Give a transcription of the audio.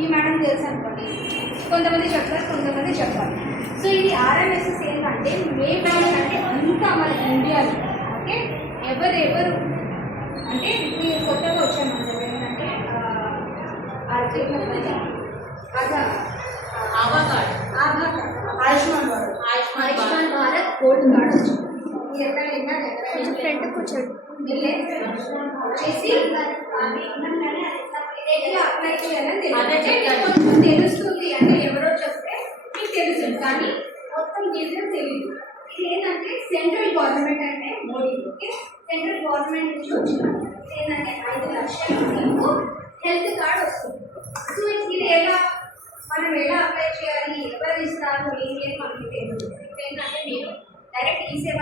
ఈ మేడం తెలుసు అనుకోండి, కొంతమంది చెప్తారు, కొంతమంది చెప్పాలి. సో ఇది ఆర్ఎంఎస్ఎస్ ఏంటంటే మేము అంటే అంతా మన ఇండియాలో ఓకే ఎవరెవరు అంటే ఇది కొత్తగా వచ్చాము మన దగ్గర ఏంటంటే ఆయుష్మాన్ భారత్ గోల్డ్ కార్డ్ వచ్చింది. కొంచెం ఫ్రంట్ కూర్చోండి వచ్చేసి ఎట్లా అప్లై చేయాలని కొంచెం తెలుస్తుంది అంటే ఎవరో చెప్తే మీకు తెలుస్తుంది, కానీ మొత్తం డీటెయిల్స్ తెలియదు. ఇది ఏంటంటే సెంట్రల్ గవర్నమెంట్ అంటే మోడీ ఓకే సెంట్రల్ గవర్నమెంట్ నుంచి వచ్చిన ఏంటంటే 5 లక్షలు మీకు హెల్త్ కార్డ్ వస్తుంది. సో ఇది మనం ఎలా అప్లై చేయాలి, ఎవరు ఇస్తారు, ఏంటి అని మనకి తెలియదు. ఏంటంటే మీరు డైరెక్ట్ ఈ సేవ